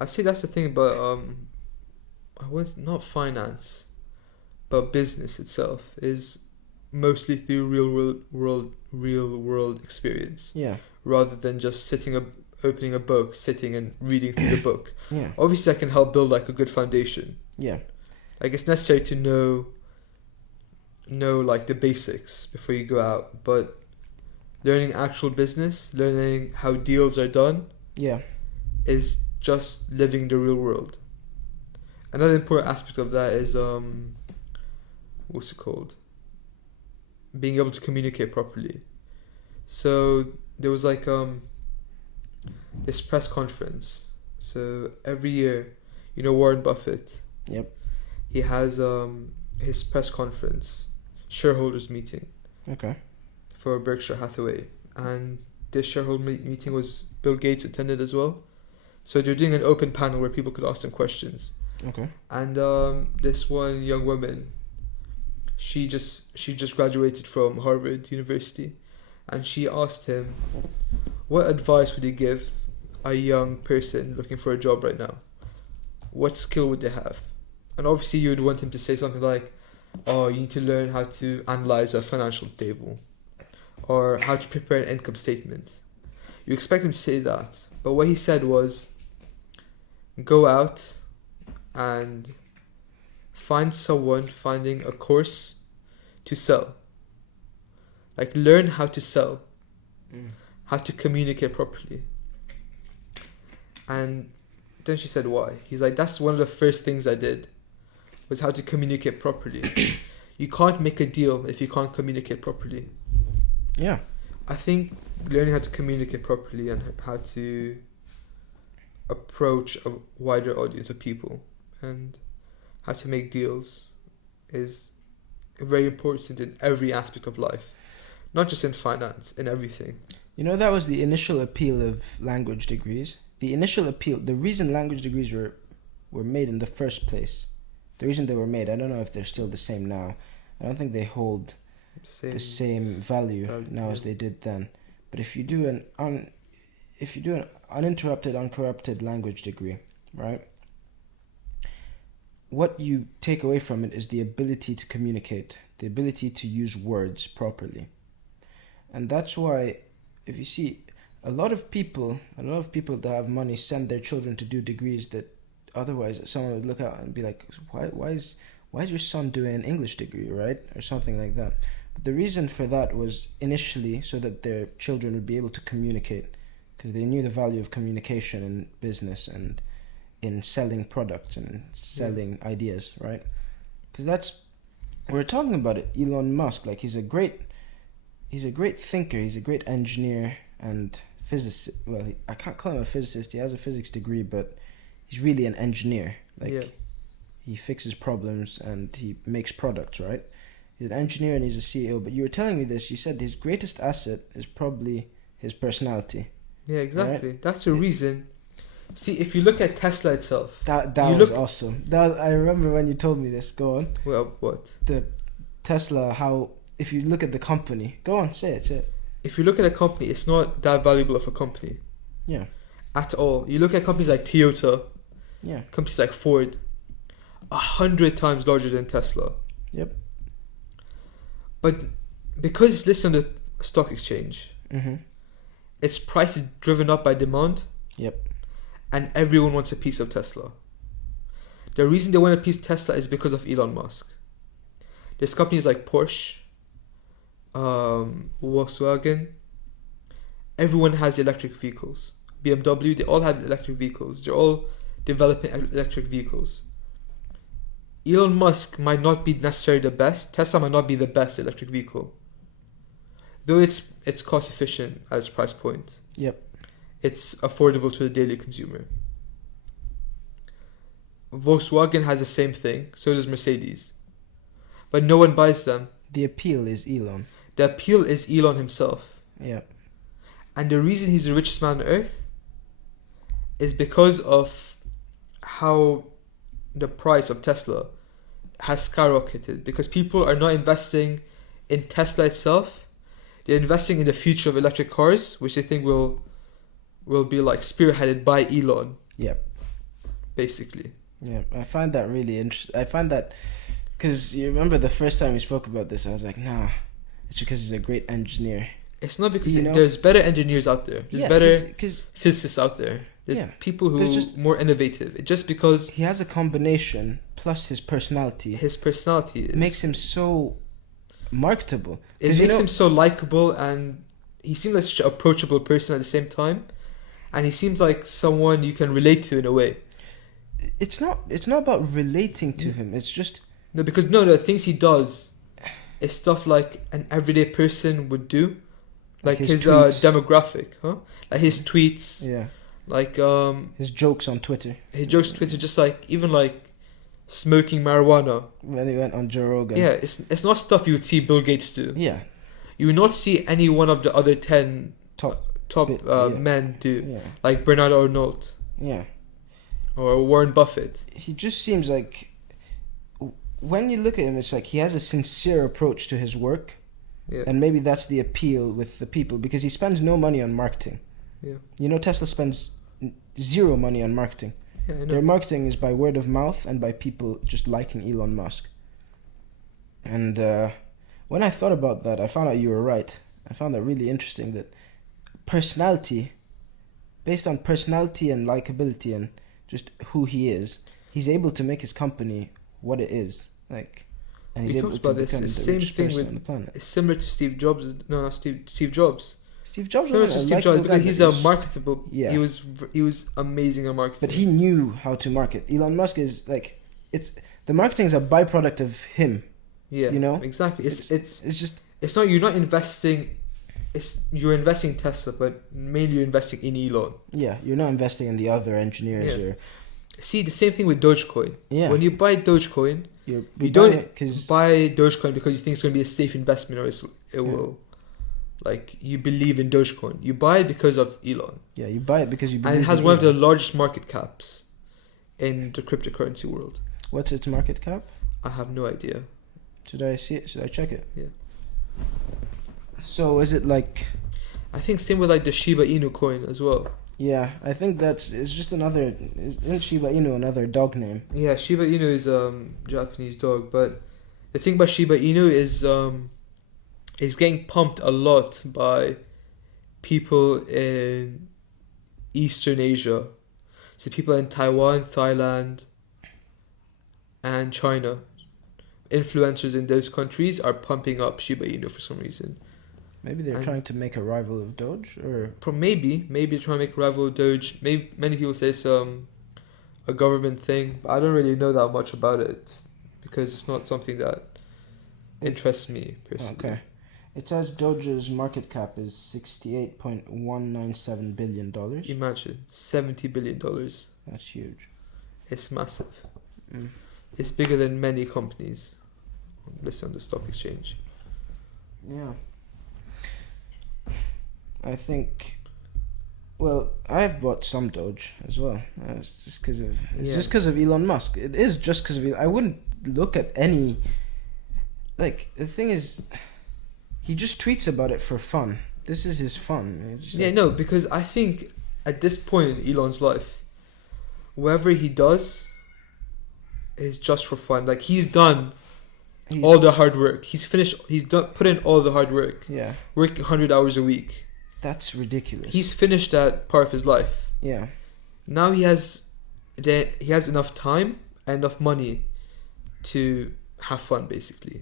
I see that's the thing about I was not finance, but business itself is mostly through real world experience Yeah. rather than just opening a book, sitting and reading through the book. Yeah. Obviously, that can help build like a good foundation. Yeah. Like it's necessary to know like the basics before you go out, but learning actual business, learning how deals are done, Yeah. is just living the real world. Another important aspect of that is what's it called? Being able to communicate properly. So there was like this press conference. So every year, Warren Buffett. Yep. He has his press conference, shareholders meeting. Okay. For Berkshire Hathaway, and this shareholder meeting was Bill Gates attended as well. So they're doing an open panel where people could ask them questions. Okay. And this one young woman, she just graduated from Harvard University, and she asked him, what advice would he give a young person looking for a job right now? What skill would they have? And obviously you would want him to say something like, oh, you need to learn how to analyze a financial table, or how to prepare an income statement. You expect him to say that, but what he said was, go out and finding a course to sell. Like, learn how to sell, how to communicate properly. And then she said, why? He's like, that's one of the first things I did, was how to communicate properly. You can't make a deal if you can't communicate properly. Yeah. I think learning how to communicate properly and how to approach a wider audience of people and how to make deals is very important in every aspect of life, not just in finance, in everything. That was the initial appeal of language degrees. The reason language degrees were made in the first place, the reason they were made, I don't know if they're still the same now. I don't think they hold the same value now as they did then. But if you do an uninterrupted, uncorrupted language degree, right? What you take away from it is the ability to communicate, the ability to use words properly. And that's why, if you see, a lot of people that have money send their children to do degrees that otherwise someone would look at and be like, why is your son doing an English degree, right? Or something like that. But the reason for that was initially so that their children would be able to communicate, because they knew the value of communication in business and in selling products and selling ideas, right? Because we're talking about it. Elon Musk, like he's a great thinker, he's a great engineer and physicist. Well, I can't call him a physicist. He has a physics degree, but he's really an engineer. He fixes problems and he makes products, right? He's an engineer and he's a CEO. But you were telling me this. You said his greatest asset is probably his personality. Yeah, exactly. Right? That's the reason. See, if you look at Tesla itself, that was awesome. I remember when you told me this. Go on. Well, what? The Tesla. How if you look at the company, go on, say it. If you look at a company, it's not that valuable of a company. Yeah. At all. You look at companies like Toyota. Yeah. Companies like Ford. 100 times larger than Tesla. Yep. But because it's listed on the stock exchange, its price is driven up by demand. Yep. And everyone wants a piece of Tesla. The reason they want a piece of Tesla is because of Elon Musk. There's companies like Porsche, Volkswagen. Everyone has electric vehicles. BMW, they all have electric vehicles. They're all developing electric vehicles. Elon Musk might not be necessarily the best. Tesla might not be the best electric vehicle. Though it's cost efficient at its price point. Yep. It's affordable to the daily consumer. Volkswagen has the same thing. So does Mercedes. But no one buys them. The appeal is Elon. The appeal is Elon himself. Yeah. And the reason he's the richest man on earth is because of how the price of Tesla has skyrocketed. Because people are not investing in Tesla itself. They're investing in the future of electric cars, which they think will be like spearheaded by Elon. Yep. basically. Yeah, I find that really interesting. I find that because you remember the first time we spoke about this, I was like, nah, it's because he's a great engineer. It's not because You know? there's better engineers out there. There's Yeah, better because physicists out there. There's Yeah, people who but it's are just- more innovative. It's just because he has a combination plus his personality his personality makes him so marketable. it 'Cause makes him so likable, and he seems like such an approachable person at the same time, and he seems like someone you can relate to in a way. It's not about relating to him. It's just No, because the things he does is stuff like an everyday person would do, like his his tweets. demographic, like his tweets, yeah, like his jokes on Twitter his jokes on Twitter, just like even like smoking marijuana. when he went on Joe Rogan. Yeah, it's not stuff you would see Bill Gates do. Yeah. You would not see any one of the other 10 Top top yeah. men do, Yeah. like Bernard Arnault Yeah. or Warren Buffett. He just seems like when you look at him, it's like he has a sincere approach to his work, Yeah, and maybe that's the appeal with the people because he spends no money on marketing. yeah, You know, Tesla spends zero money on marketing. yeah. I Their know. marketing is by word of mouth and by people just liking Elon Musk. And when I thought about that, I found out you were right. I found that really interesting that personality, based on personality and likability and just who he is, he's able to make his company what it is. Like, and he's We able talked to about this. become It's the same richest thing person with- on the planet. It's similar to Steve Jobs. No, not Steve Jobs. Steve Jobs Similar wasn't to a Steve likable Jobs because guy, he's but a he was- marketable. Yeah. He was amazing at marketing. But he knew how to market. Elon Musk is like, it's the marketing is a byproduct of him. yeah, you know? exactly. It's just it's not you're not investing. You're investing in Tesla, but mainly you're investing in Elon. yeah. You're not investing in the other engineers Yeah. or See, the same thing with Dogecoin. yeah. When you buy Dogecoin, you don't because buy Dogecoin because you think it's going to be a safe investment or it Yeah. will, like, you believe in Dogecoin. You buy it because of Elon. yeah, you buy it because you And believe it has in one of the Elon. largest market caps in the cryptocurrency world. What's its market cap? I have no idea. Should I see it? Should I check it? Yeah. So is it like? I think same with like the Shiba Inu coin as well. Yeah, I think it's just another. Isn't Shiba Inu another dog name? Yeah, Shiba Inu is Japanese dog, but the thing about Shiba Inu is getting pumped a lot by people in Eastern Asia. So people in Taiwan, Thailand, and China. Influencers in those countries are pumping up Shiba Inu for some reason. Maybe they're And- trying to make a rival of Doge, or Maybe trying to make a rival of Doge. Maybe many people say it's a government thing, but I don't really know that much about it because it's not something that interests me personally. okay. It says Doge's market cap is $68.197 billion. Imagine $70 billion. That's huge. It's massive. Mm. It's bigger than many companies listed on the stock exchange. Yeah. I think. Well, I've bought some Doge as well. It's just because of Yeah. just because of Elon Musk. It is just because of I wouldn't look at any. Like the thing is, he just tweets about it for fun. This is his fun. It's just Yeah, like- no, because I think at this point in Elon's life, whatever he does is just for fun. Like he's done he- all the hard work. He's finished. He's done. Put in all the hard work. Yeah, Working 100 hours a week. that's ridiculous. He's finished that part of his life. yeah, Now he has enough time and enough money to have fun, basically.